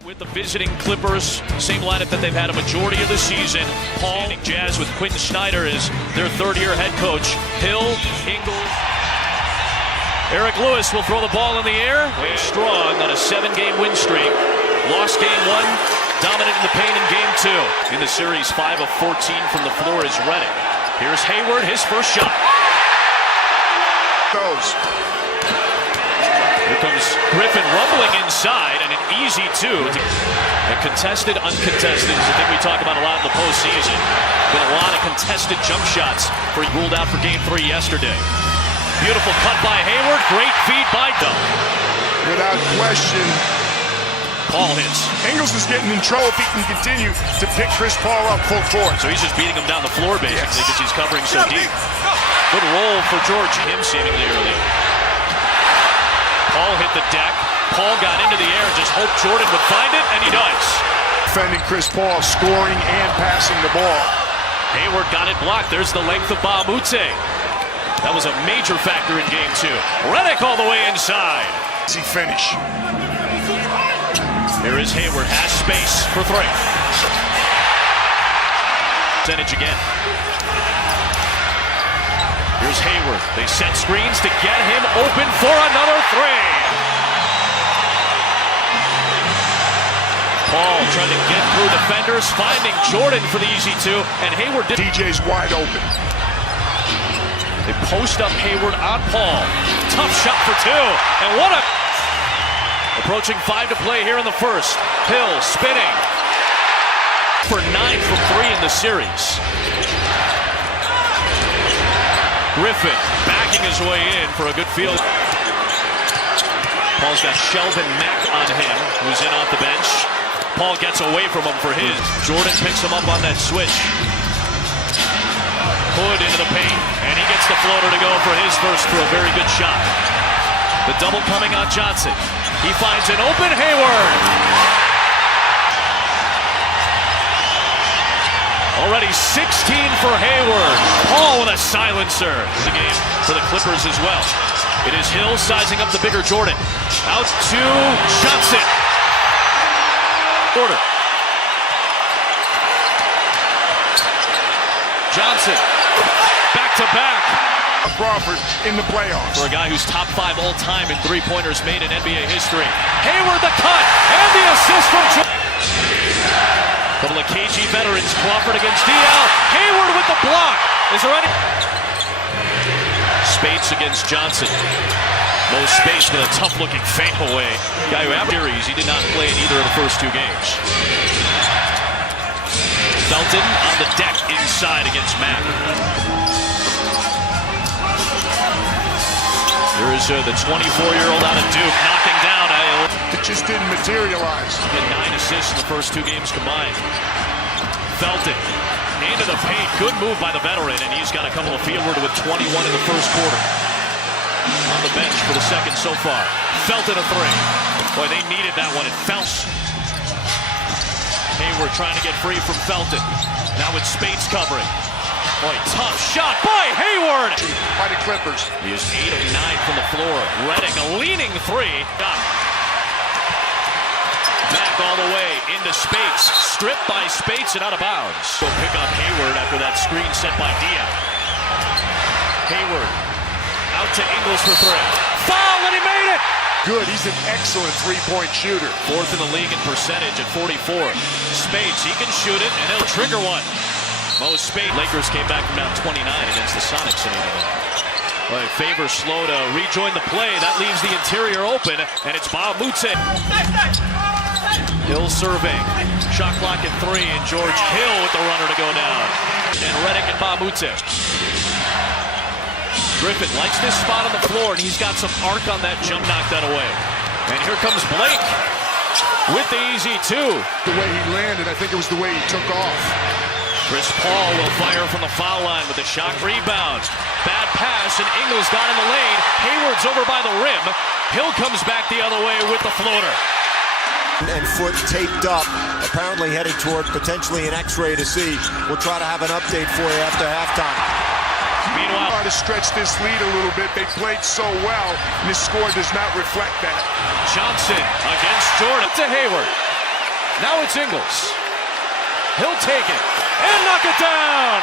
With the visiting Clippers, same lineup that they've had a majority of the season. Paul Jazz with Quentin Snyder as their third-year head coach. Hill, Ingles. Eric Lewis will throw the ball in the air. Way strong on a 7-game win streak. Lost game 1, dominant in the paint in game 2. In the series, 5 of 14 from the floor is Redick. Here's Hayward, his first shot. Goes. Here comes Griffin rumbling inside, and an easy 2. A contested, uncontested is the thing we talk about a lot in the postseason. Been a lot of contested jump shots for he ruled out for game 3 yesterday. Beautiful cut by Hayward, great feed by Doug. Without question. Paul hits. Ingles is getting in trouble if he can continue to pick Chris Paul up full court. So he's just beating him down the floor basically because he's covering so deep. Good roll for George, him seemingly early. Paul hit the deck. Paul got into the air and just hoped Jordan would find it, and he does. Defending Chris Paul, scoring and passing the ball. Hayward got it blocked. There's the length of Mbah a Moute. That was a major factor in game 2. Redick all the way inside. Easy finish. Here is Hayward, has space for 3. Percentage again. Here's Hayward. They set screens to get him open for another 3. Paul trying to get through defenders, finding Jordan for the easy 2, and Hayward did. DJ's wide open. They post up Hayward on Paul. Tough shot for 2, and what a... Approaching 5 to play here in the first. Hill spinning for 9 from 3 in the series. Griffin backing his way in for a good field. Paul's got Shelvin Mack on him, who's in off the bench. Paul gets away from him for his. Jordan picks him up on that switch. Hood into the paint, and he gets the floater to go for his first for a very good shot. The double coming on Johnson. He finds an open Hayward. Already 16 for Hayward. Paul with a silencer. The game for the Clippers as well. It is Hill sizing up the bigger Jordan. Out to Johnson. Order. Johnson. Back to back. Crawford in the playoffs. For a guy who's top 5 all-time in three-pointers made in NBA history. Hayward the cut and the assist from Jordan. Couple of KG veterans, Crawford against DL. Hayward with the block. Is there any... Spates against Johnson. No space with a tough-looking fadeaway. Guy who after series, he did not play in either of the first 2 games. Felton on the deck inside against Mack. There is the 24-year-old out of Duke knocking down. It just didn't materialize. And 9 assists in the first 2 games combined. Felton into the paint. Good move by the veteran, and he's got a couple of fieldward with 21 in the first quarter. On the bench for the second so far. Felton a 3. Boy, they needed that one. It fell. Hayward trying to get free from Felton. Now with Spates covering. Boy, tough shot by Hayward. By the Clippers. He is 8 of 9 from the floor. Redick a leaning 3. Back all the way into Spates. Stripped by Spates and out of bounds. Go pick up Hayward after that screen set by Diaz. Hayward out to Ingles for 3. Foul, and he made it. Good. He's an excellent three-point shooter. 4th in the league in percentage at 44. Spates, he can shoot it, and he'll trigger one. Mo Spates. Lakers came back from down 29 against the Sonics in Well, Favor slow to rejoin the play. That leaves the interior open, and it's Mbah a Moute. Hill serving. Shot clock at 3, and George Hill with the runner to go down. And Redick and Mbah a Moute. Griffin likes this spot on the floor, and he's got some arc on that jump, knocked that away. And here comes Blake with the easy 2. The way he landed, I think it was the way he took off. Chris Paul will fire from the foul line with a shot rebound. Bad pass, and Ingles got in the lane. Hayward's over by the rim. Hill comes back the other way with the floater. And foot taped up, apparently headed toward potentially an X-ray to see. We'll try to have an update for you after halftime. Meanwhile, try to stretch this lead a little bit. They played so well, and this score does not reflect that. Johnson against Jordan to Hayward. Now it's Ingles. He'll take it and knock it down.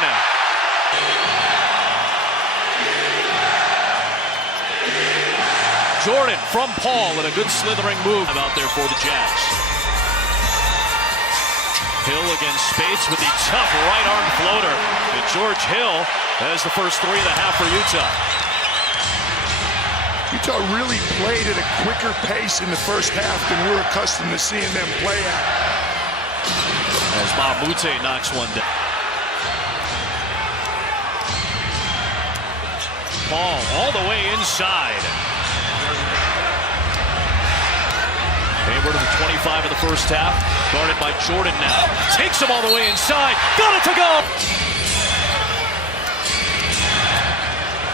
Jordan from Paul and a good slithering move out there for the Jazz. Hill against Spates with the tough right arm floater. And George Hill has the first three of the half for Utah. Utah really played at a quicker pace in the first half than we're accustomed to seeing them play at. As Mbah a Moute knocks one down. Paul all the way inside. Hayward to the 25 in the first half. Guarded by Jordan now. Takes him all the way inside. Got it to go!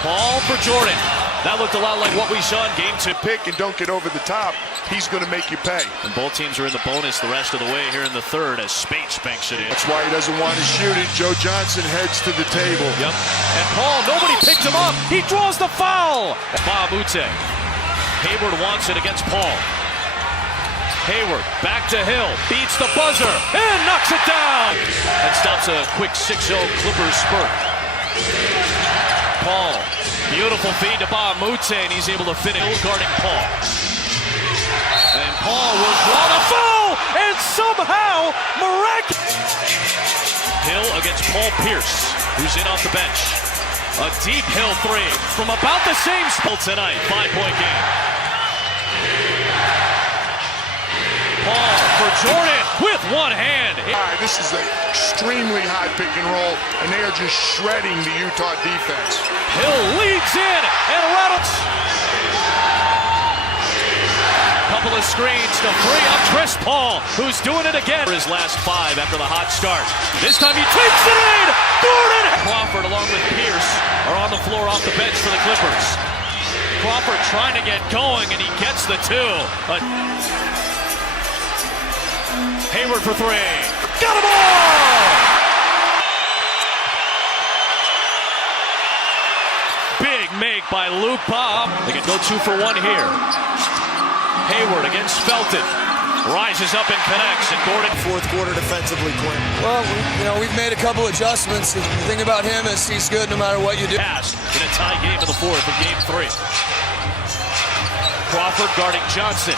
Paul for Jordan. That looked a lot like what we saw in game 2. Pick and don't get over the top. He's going to make you pay. And both teams are in the bonus the rest of the way here in the third as Spates banks it in. That's why he doesn't want to shoot it. Joe Johnson heads to the table. Yep. And Paul, nobody picked him up. He draws the foul. Mbah a Moute. Hayward wants it against Paul. Hayward back to Hill. Beats the buzzer and knocks it down. That stops a quick 6-0 Clippers spurt. Paul. Beautiful feed to Mbah a Moute, and he's able to finish guarding Paul. And Paul will draw the foul, and somehow, Hill against Paul Pierce, who's in off the bench. A deep Hill three from about the same spot tonight. 5-point game. Paul for Jordan with one hand. This is an extremely high pick and roll, and they are just shredding the Utah defense. Hill leads in and rattles. Couple of screens to free up Chris Paul, who's doing it again for his last 5 after the hot start. This time he takes it in. Gordon Crawford along with Pierce are on the floor off the bench for the Clippers. Crawford trying to get going, and he gets the 2. Hayward for 3. Got them all! Big make by Luke Bob. They can go 2 for 1 here. Hayward against Felton. Rises up and connects, and Gordon. Fourth quarter defensively, Quinn. Well, we've made a couple adjustments. The thing about him is he's good no matter what you do. Pass in a tie game in the fourth of game 3. Crawford guarding Johnson.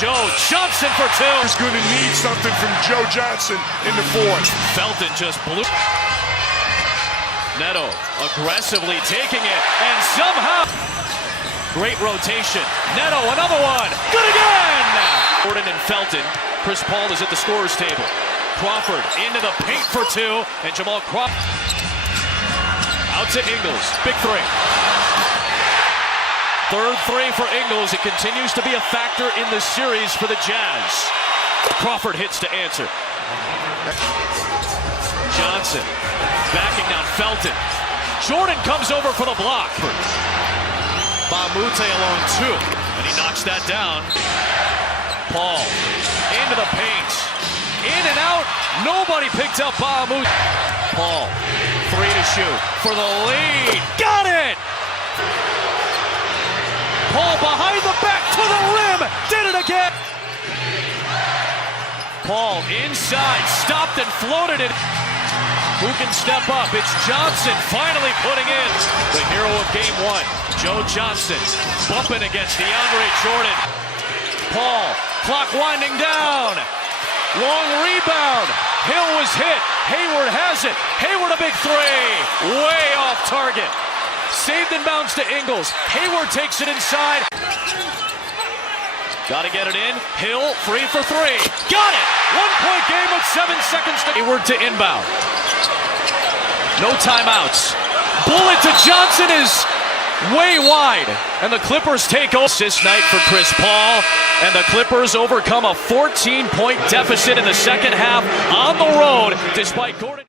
Joe Johnson for 2. He's going to need something from Joe Johnson in the fourth. Felton just blew. Neto aggressively taking it, and somehow great rotation. Neto, another one. Good again! Gordon and Felton. Chris Paul is at the scorer's table. Crawford into the paint for 2, and Jamal Crawford out to Ingles. Big 3. Third 3 for Ingles. It continues to be a factor in the series for the Jazz. Crawford hits to answer. Johnson backing down Felton. Jordan comes over for the block. Mbah a Moute alone 2, and he knocks that down. Paul into the paint. In and out. Nobody picked up Mbah a Moute. Paul, 3 to shoot for the lead. Got it! Paul behind the back to the rim. Did it again. Paul inside, stopped and floated it. Who can step up? It's Johnson finally putting in. The hero of game 1, Joe Johnson, bumping against DeAndre Jordan. Paul, clock winding down. Long rebound. Hill was hit. Hayward has it. Hayward a big 3. Way off target. Saved and bounced to Ingles. Hayward takes it inside. Got to get it in. Hill, free for 3. Got it! 1-point game with 7 seconds to Hayward to inbound. No timeouts. Bullet to Johnson is way wide. And the Clippers take over. Assist night for Chris Paul. And the Clippers overcome a 14-point deficit in the second half on the road despite Gordon.